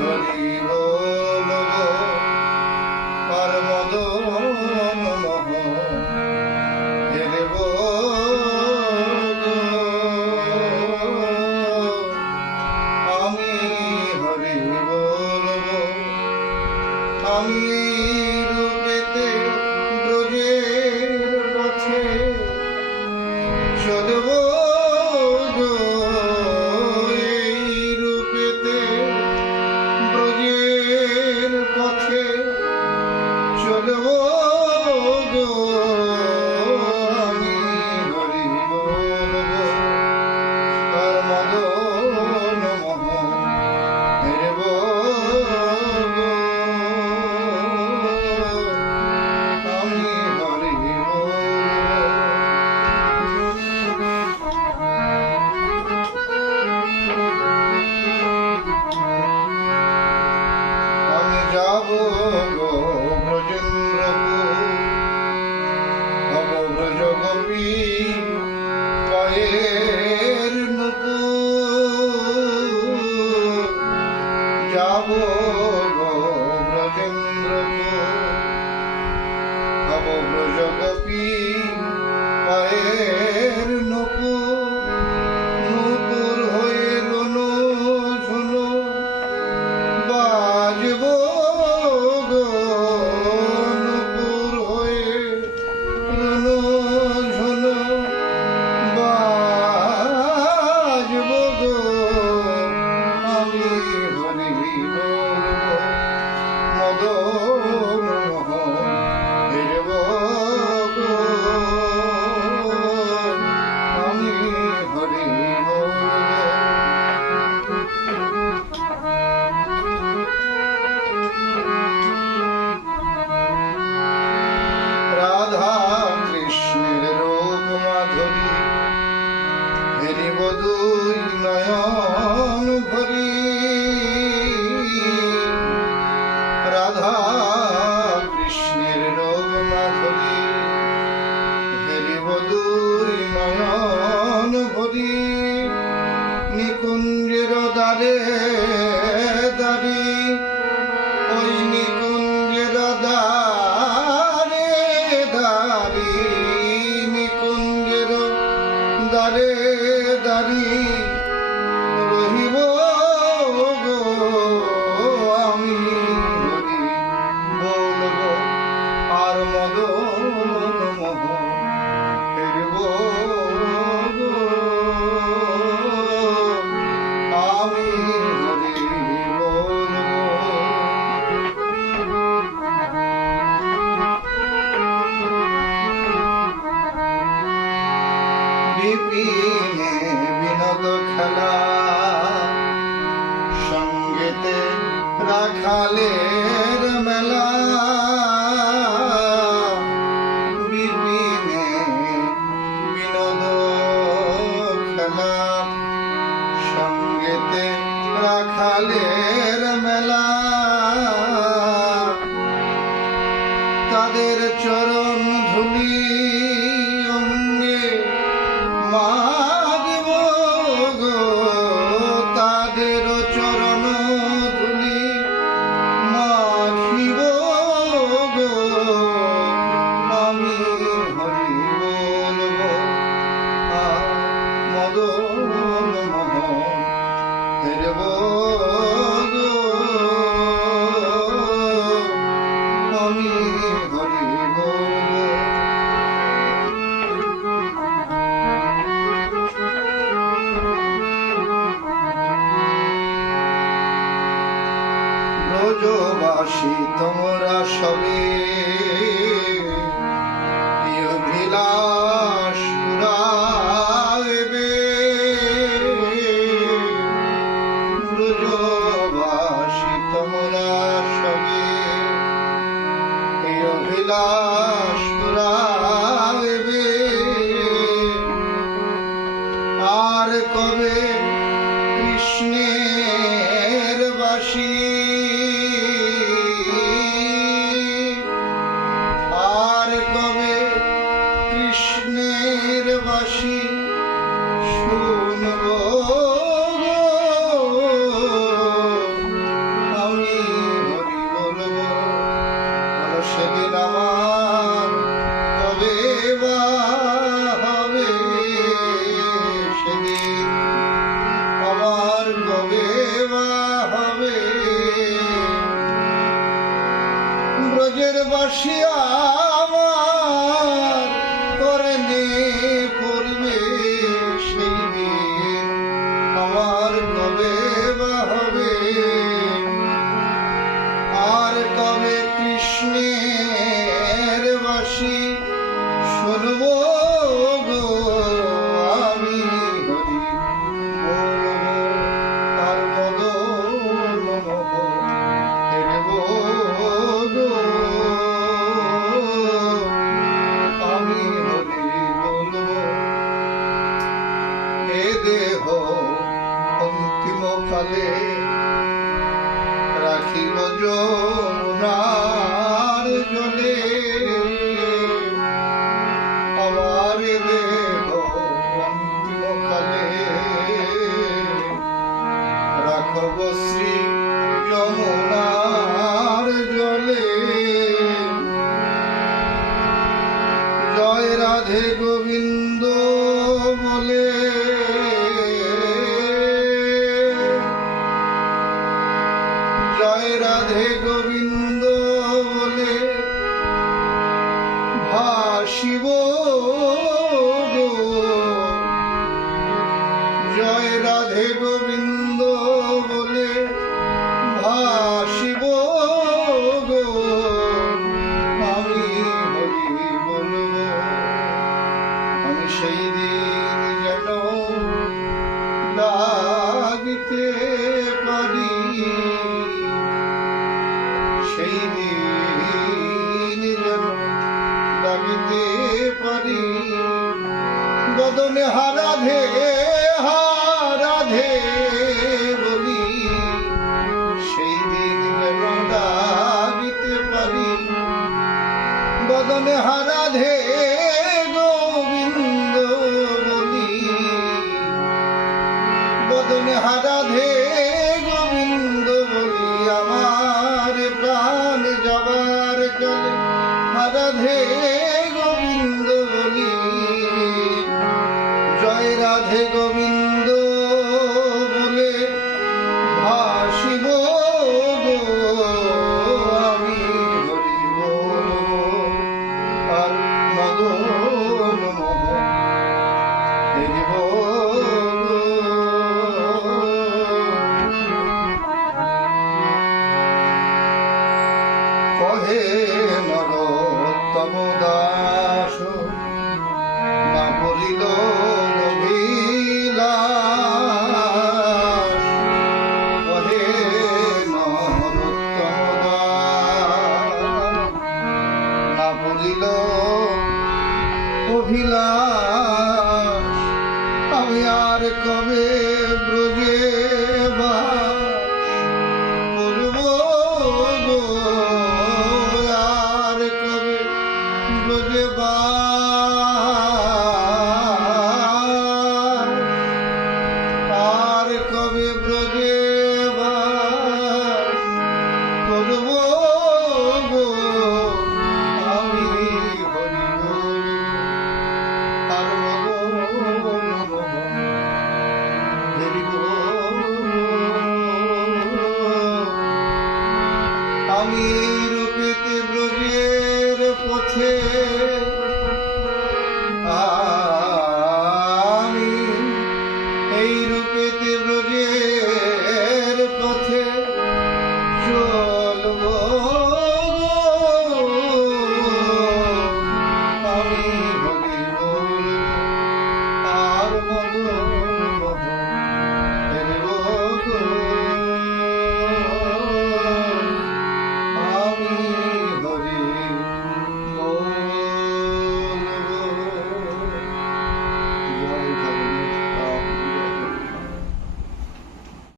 হরি বলব আর মদন মোহন হেরব আমি হরি বলব আমি রূপেতে ব্রজের পথে চলব এই রূপেতে ব্রজের পথে চলব আমি হরি বলব আর মদন মোহন হেরব আমি হরি আমি যাব গো ব্রজেন্দ্রপুর হব ব্রজগোপী পায়ের নুপুর যাব গো ব্রজেন্দ্রপুর হব ব্রজগোপী পায়ের নুপুর নুপুর হয়ে রনু ঝুনু বাজব গো নুপুর হয়ে রনু ঝুনু বাজব গো আমি হরি বলব মদন মোহন হেরব গো আমি হরি বলব রাধা কৃষ্ণের রূপ মাধুরী হেরিব দুই নয়ন ভরি রাধা কৃষ্ণের রূপ মাধুরী হেরিব দুই নয়ন ভরি নিকুঞ্জের দ্বারে দাঁড়ি ওই নিকুঞ্জের দ্বারে দাঁড়ি নিকুঞ্জের দ্বারে দাঁড়ি রহিব গো আমি হরি বলব আর মদন মোহন হেরব গো আমি হরি বলব বিপিনে বিনোদ খেলা সঙ্গেতে রাখালের মেলা বিপিনে বিনোদ খেলা সঙ্গেতে রাখালের মেলা তাদের চরণ ধুলি অঙ্গে মাগব গো তাদের চরণ ধুলি মাখিব গো আমি হরি বলব আর মদন মোহন হেরব গো আমি হরি বলব ব্রজবাসী তোমরা সবে অভিলাষ পুরাইবে ব্রজবাসী তোমরা সবে অভিলাষ পুরাইবে আর কবে কৃষ্ণের বাসী আর কবে কৃষ্ণের বাসী শুনব বাসি আমার করনে পড়বে সেই দিন আমার কবে বা হবে আর কবে কৃষ্ণের বাসি শুনবো গো আমি হরি বলবো তার মদন মোহন হেরবো গো আমি হরি বলবো এ দেহ অন্তিম কালে রাখিব যমুনার জলে আমার দেহ অন্তিম কালে রাখব শ্রী যমুনার জলে জয় রাধে গোবিন্দ বলে জয় রাধে গোবিন্দ বলে ভাসিব গো জয় রাধে গোবিন্দ বলে ভাসিব গো আমি হরি বলবো আমি সেই দিন যেন লাগিতে পারি সেই দিন যেন লাগিতে পারি বদনে হারাধে হারাধে বলি সেই দিন যেন লাগিতে পারি বদনে হারাধে গোবিন্দ বলি বদনে হারাধে গোবিন্দ বলি আমার প্রাণ যাবার কালে হারাধে গোবিন্দ বলি জয় রাধে গোবিন্দ বলে ভাসিব গো আমি হরি বলবো আর মদন মোহন হেরিব কহে নরোত্তম দাস না বলিল অভিলাষ কহে নরোত্তম দাস না বলিল অভিলাষ আমি আর কবে ব্রজে বাস করব গো আর কবে ব্রজে বাস আর কবে ব্রজে বাস করব গো আমি হরি বল আর মদন মোহন হেরিব আমি